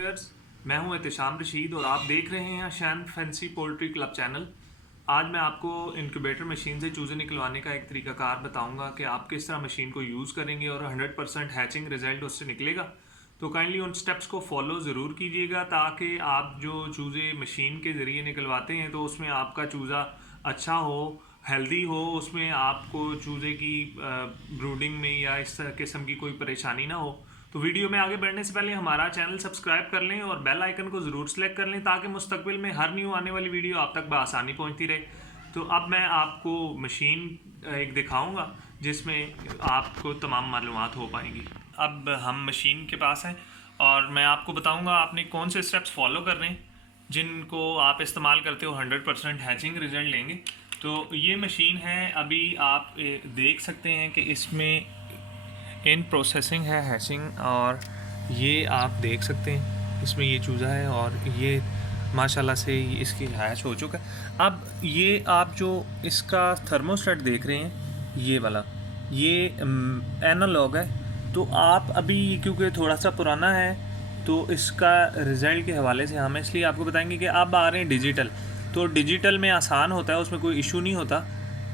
Viewers, मैं हूं एहतशाम रशीद और आप देख रहे हैं शैन फैंसी पोल्ट्री क्लब चैनल। आज मैं आपको इंक्यूबेटर मशीन से चूज़े निकलवाने का एक तरीकाकार बताऊंगा कि आप किस तरह मशीन को यूज़ करेंगे और 100% हैचिंग रिजल्ट उससे निकलेगा। तो काइंडली उन स्टेप्स को फॉलो ज़रूर कीजिएगा ताकि आप जो चूज़े मशीन के ज़रिए निकलवाते हैं तो उसमें आपका चूज़ा अच्छा हो, हेल्दी हो, उसमें आपको चूज़े की ब्रूडिंग में या इस किस्म की कोई परेशानी ना हो। तो वीडियो में आगे बढ़ने से पहले हमारा चैनल सब्सक्राइब कर लें और बेल आइकन को ज़रूर सेलेक्ट कर लें ताकि मुस्तकबिल में हर न्यू आने वाली वीडियो आप तक बआसानी पहुंचती रहे। तो अब मैं आपको मशीन एक दिखाऊंगा जिसमें आपको तमाम मालूमात हो पाएंगी। अब हम मशीन के पास हैं और मैं आपको बताऊंगा आपने कौन से स्टेप्स फॉलो करने हैं जिनको आप इस्तेमाल करते हो 100% हैचिंग रिजल्ट लेंगे। तो ये मशीन है, अभी आप देख सकते हैं कि इसमें इन प्रोसेसिंग है हैचिंग, और ये आप देख सकते हैं इसमें ये चूज़ा है और ये माशाल्लाह से इसकी हैच हो चुका है। अब ये आप जो इसका थर्मोस्टेट देख रहे हैं ये वाला, ये एनालॉग है। तो आप अभी क्योंकि थोड़ा सा पुराना है तो इसका रिज़ल्ट के हवाले से हम इसलिए आपको बताएंगे कि अब आ रहे हैं डिजिटल। तो डिजिटल में आसान होता है, उसमें कोई इशू नहीं होता,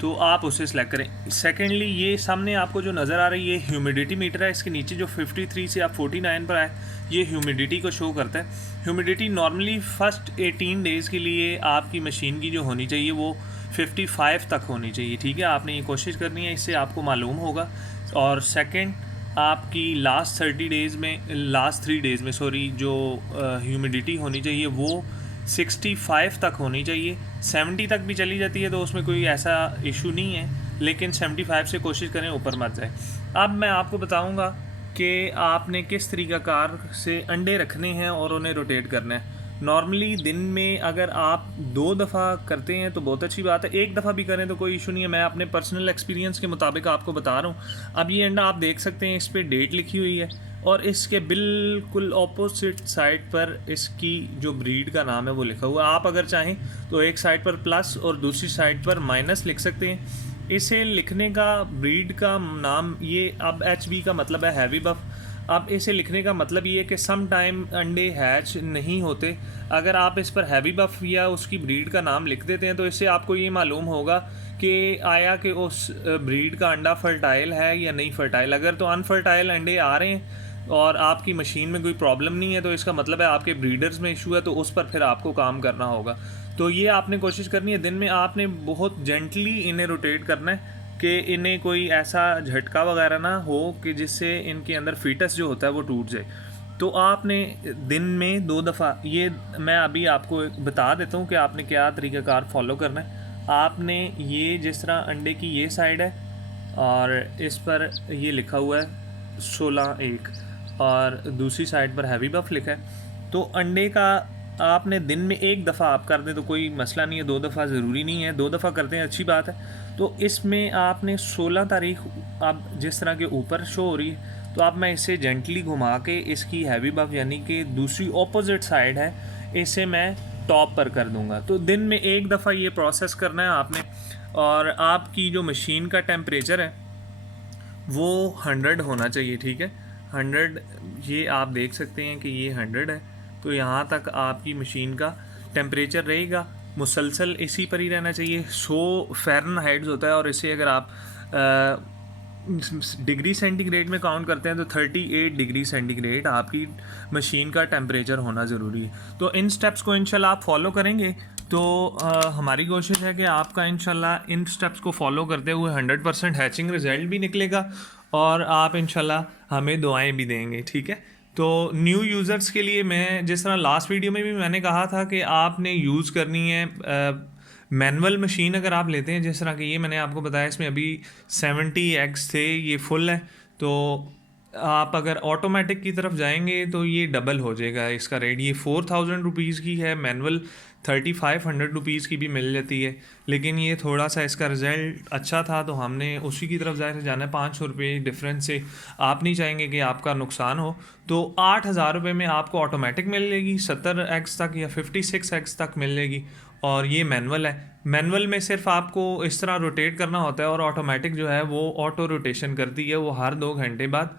तो आप उसे सेलेक्ट करें। सेकेंडली ये सामने आपको जो नज़र आ रही है ये ह्यूमिडिटी मीटर है। इसके नीचे जो 53 से आप 49 पर आए ये ह्यूमिडिटी को शो करता है। ह्यूमिडिटी नॉर्मली फ़र्स्ट 18 डेज़ के लिए आपकी मशीन की जो होनी चाहिए वो 55 तक होनी चाहिए, ठीक है। आपने ये कोशिश करनी है, इससे आपको मालूम होगा। और सेकेंड आपकी लास्ट 3 डेज़ में जो ह्यूमिडिटी होनी चाहिए वो 65 तक होनी चाहिए। 70 तक भी चली जाती है तो उसमें कोई ऐसा इशू नहीं है, लेकिन 75 से कोशिश करें ऊपर मत जाए। अब मैं आपको बताऊंगा कि आपने किस तरीक़ाकार से अंडे रखने हैं और उन्हें रोटेट करना है। नॉर्मली दिन में अगर आप 2 दफ़ा करते हैं तो बहुत अच्छी बात है, 1 दफ़ा भी करें तो कोई इशू नहीं है। मैं अपने पर्सनल एक्सपीरियंस के मुताबिक आपको बता रहा हूँ। अब ये अंडा आप देख सकते हैं, इस पर डेट लिखी हुई है और इसके बिल्कुल ऑपोजिट साइड पर इसकी जो ब्रीड का नाम है वो लिखा हुआ है। आप अगर चाहें तो एक साइड पर प्लस और दूसरी साइड पर माइनस लिख सकते हैं। इसे लिखने का ब्रीड का नाम ये, अब HB का मतलब है हैवी बफ। अब इसे लिखने का मतलब ये है कि सम टाइम अंडे हैच नहीं होते। अगर आप इस पर हैवी बफ या उसकी ब्रीड का नाम लिख देते हैं तो इससे आपको ये मालूम होगा कि आया कि उस ब्रीड का अंडा फर्टाइल है या नहीं फर्टाइल। अगर तो अनफर्टाइल अंडे आ रहे हैं और आपकी मशीन में कोई प्रॉब्लम नहीं है तो इसका मतलब है आपके ब्रीडर्स में इशू है, तो उस पर फिर आपको काम करना होगा। तो ये आपने कोशिश करनी है, दिन में आपने बहुत जेंटली इन्हें रोटेट करना है कि इन्हें कोई ऐसा झटका वगैरह ना हो कि जिससे इनके अंदर फीटस जो होता है वो टूट जाए। तो आपने दिन में 2 दफ़ा, ये मैं अभी आपको बता देता हूँ कि आपने क्या तरीक़ाकार फॉलो करना है। आपने ये जिस तरह अंडे की ये साइड है और इस पर ये लिखा हुआ है 16-1 और दूसरी साइड पर हैवी बफ लिखा है। तो अंडे का आपने दिन में 1 दफ़ा आप कर दें तो कोई मसला नहीं है, 2 दफ़ा ज़रूरी नहीं है, 2 दफ़ा करते हैं अच्छी बात है। तो इसमें आपने 16 तारीख अब जिस तरह के ऊपर शो हो रही है तो आप मैं इसे जेंटली घुमा के इसकी हैवी बफ यानी कि दूसरी ऑपोजिट साइड है इसे मैं टॉप पर कर दूंगा। तो दिन में 1 दफ़ा ये प्रोसेस करना है आपने। और आपकी जो मशीन का टेम्परेचर है वो 100 होना चाहिए, ठीक है। 100, ये आप देख सकते हैं कि ये 100 है। तो यहाँ तक आपकी मशीन का टेम्परेचर रहेगा, मुसलसल इसी पर ही रहना चाहिए। 100 फ़ारेनहाइट होता है और इसे अगर आप डिग्री सेंटीग्रेड में काउंट करते हैं तो 38 डिग्री सेंटीग्रेड आपकी मशीन का टेम्परेचर होना ज़रूरी है। तो इन स्टेप्स को इंशाल्लाह आप फॉलो करेंगे तो हमारी कोशिश है कि आपका इंशाल्लाह इन स्टेप्स को फॉलो करते हुए 100% हैचिंग रिज़ल्ट भी निकलेगा और आप इंशाल्लाह हमें दुआएं भी देंगे, ठीक है। तो न्यू यूज़र्स के लिए मैं जिस तरह लास्ट वीडियो में भी मैंने कहा था कि आपने यूज़ करनी है मैनुअल मशीन। अगर आप लेते हैं जिस तरह की ये मैंने आपको बताया, इसमें अभी 70 एग्स थे, ये फुल है। तो आप अगर ऑटोमेटिक की तरफ जाएंगे तो ये डबल हो जाएगा इसका रेट। ये 4000 रुपीज़ की है, मैनुअल 3500 रुपीज़ की भी मिल जाती है, लेकिन ये थोड़ा सा इसका रिज़ल्ट अच्छा था तो हमने उसी की तरफ जाना है। 500 रुपये डिफरेंस से आप नहीं चाहेंगे कि आपका नुकसान हो। तो 8000 रुपये में आपको ऑटोमेटिक मिल जाएगी 70 एक्स तक या 56 एक्स तक मिल जाएगी। और ये मैनुअल है। मैनुअल में सिर्फ आपको इस तरह रोटेट करना होता है और ऑटोमेटिक जो है वो ऑटो रोटेशन करती है, वो हर 2 घंटे बाद